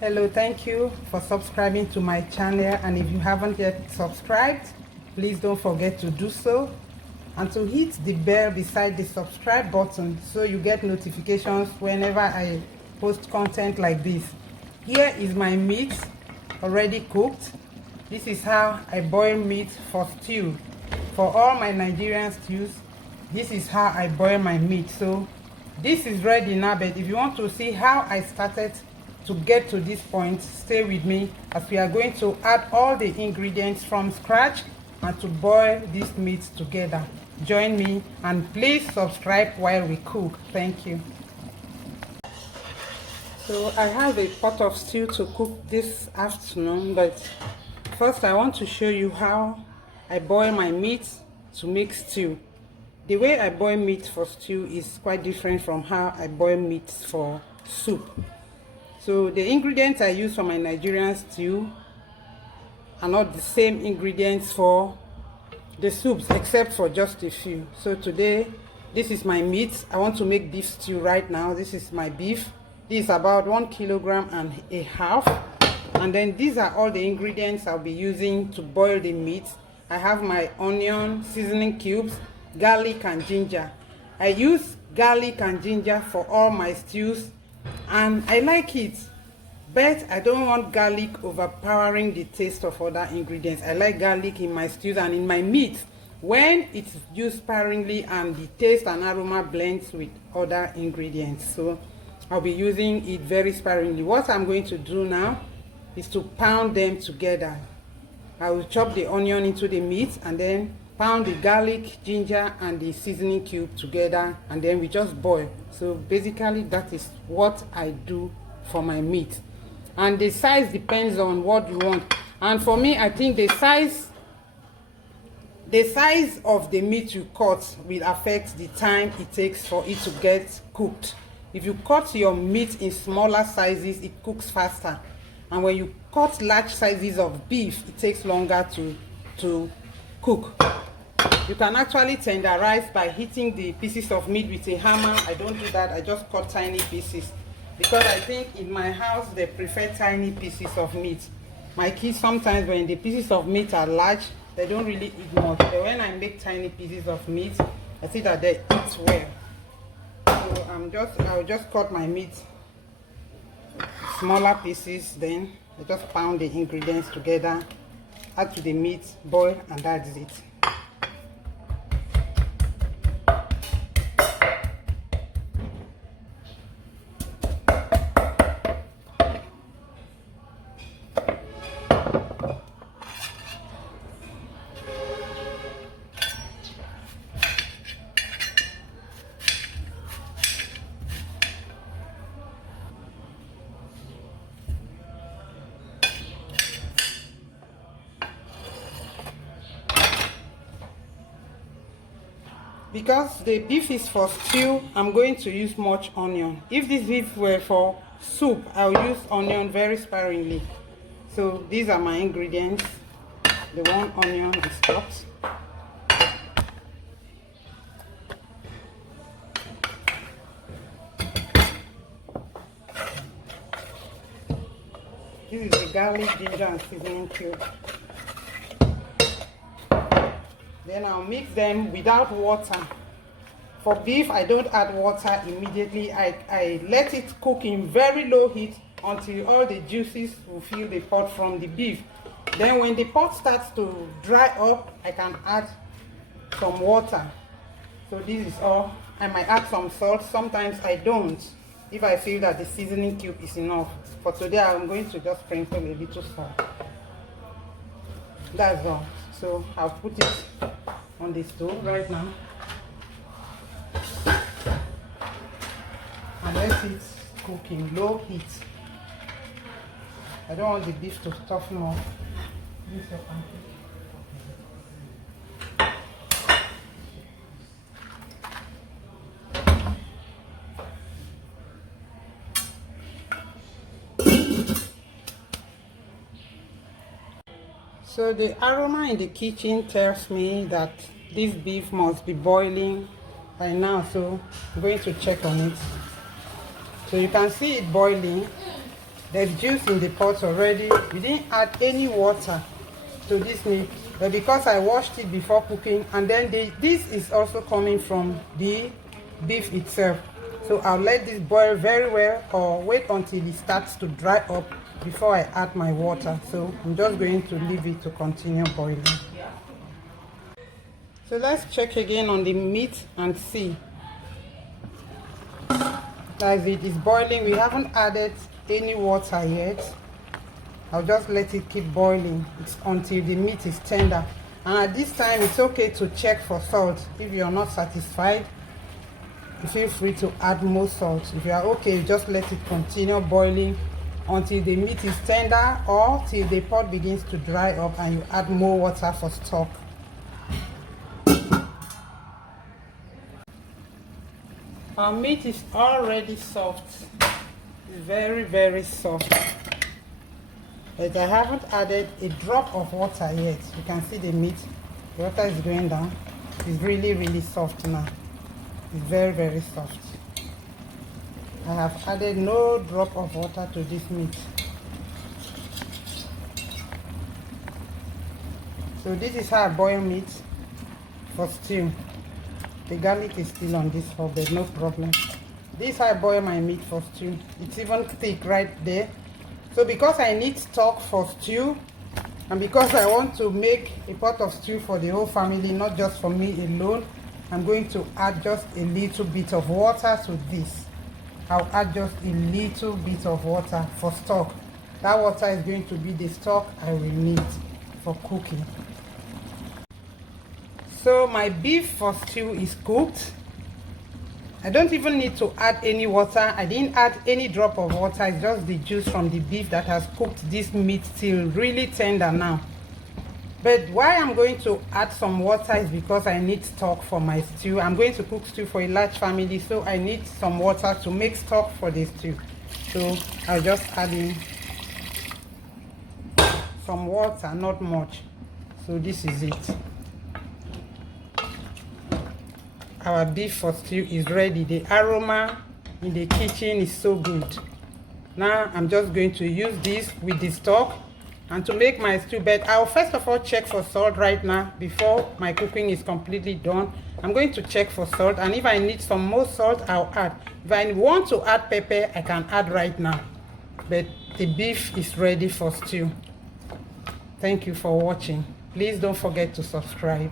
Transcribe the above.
Hello, thank you for subscribing to my channel, and if you haven't yet subscribed, please don't forget to do so and to hit the bell beside the subscribe button so you get notifications whenever I post content like this. Here is my meat already cooked. This is how I boil meat for stew. For all my Nigerian stews, this is how I boil my meat. So this is ready now, but if you want to see how I started to get to this point, stay with me as we are going to add all the ingredients from scratch and to boil this meat together. Join me and please subscribe while we cook. Thank you. So I have a pot of stew to cook this afternoon, but first I want to show you how I boil my meat to make stew. The way I boil meat for stew is quite different from how I boil meat for soup. So the ingredients I use for my Nigerian stew are not the same ingredients for the soups, except for just a few. So today, this is my meat. I want to make beef stew right now. This is my beef. This is about 1.5 kilograms. And then these are all the ingredients I'll be using to boil the meat. I have my onion, seasoning cubes, garlic and ginger. I use garlic and ginger for all my stews, and I like it, but I don't want garlic overpowering the taste of other ingredients. I like garlic in my stews and in my meat when it's used sparingly and the taste and aroma blends with other ingredients. So I'll be using it very sparingly. What I'm going to do now is to pound them together. I will chop the onion into the meat and then pound the garlic, ginger and the seasoning cube together, and then we just boil. So basically that is what I do for my meat, and the size depends on what you want. And for me, I think the size of the meat you cut will affect the time it takes for it to get cooked. If you cut your meat in smaller sizes, it cooks faster, and when you cut large sizes of beef, it takes longer to cook. You can actually tenderize by hitting the pieces of meat with a hammer. I don't do that. I just cut tiny pieces because I think in my house they prefer tiny pieces of meat. My kids sometimes, when the pieces of meat are large, they don't really eat much. But when I make tiny pieces of meat, I see that they eat well. So I'll just cut my meat smaller pieces, then I just pound the ingredients together, add to the meat, boil, and that's it. Because the beef is for stew, I'm going to use much onion. If this beef were for soup, I'll use onion very sparingly. So these are my ingredients. The 1 onion is chopped. This is the garlic, ginger and seasoning cube. Then I'll mix them without water. For beef, I don't add water immediately. I let it cook in very low heat until all the juices will fill the pot from the beef. Then when the pot starts to dry up, I can add some water. So this is all. I might add some salt. Sometimes I don't, if I feel that the seasoning cube is enough. For today, I'm going to just sprinkle a little salt. That's all. So I'll put it on the stove right now and let it cook in low heat. I don't want the beef to toughen up. So the aroma in the kitchen tells me that this beef must be boiling by now, so I'm going to check on it. So you can see it boiling. There's juice in the pot already. We didn't add any water to this meat, but because I washed it before cooking, and then this is also coming from the beef itself, so I'll let this boil very well, or wait until it starts to dry up before I add my water. So I'm just going to leave it to continue boiling. So let's check again on the meat and see. As it is boiling, we haven't added any water yet. I'll just let it keep boiling until the meat is tender. And at this time, it's okay to check for salt. If you're not satisfied, feel free to add more salt. If you are okay, just let it continue boiling until the meat is tender, or till the pot begins to dry up and you add more water for stock. Our meat is already soft. It's very, very soft. But I haven't added a drop of water yet. You can see the meat. The water is going down. It's really, really soft now. It's very, very soft. I have added no drop of water to this meat. So this is how I boil meat for stew. The garlic is still on this hot bed, no problem. This is how I boil my meat for stew. It's even thick right there. So because I need stock for stew, and because I want to make a pot of stew for the whole family, not just for me alone, I'm going to add just a little bit of water to this. I'll add just a little bit of water for stock. That water is going to be the stock I will need for cooking. So my beef for stew is cooked. I don't even need to add any water. I didn't add any drop of water. It's just the juice from the beef that has cooked this meat till really tender now. But why I'm going to add some water is because I need stock for my stew. I'm going to cook stew for a large family, so I need some water to make stock for the stew. So I'll just add in some water, not much. So this is it. Our beef for stew is ready. The aroma in the kitchen is so good. Now I'm just going to use this with the stock and to make my stew. But I'll first of all check for salt right now before my cooking is completely done. I'm going to check for salt, and if I need some more salt, I'll add. If I want to add pepper, I can add right now. But the beef is ready for stew. Thank you for watching. Please don't forget to subscribe.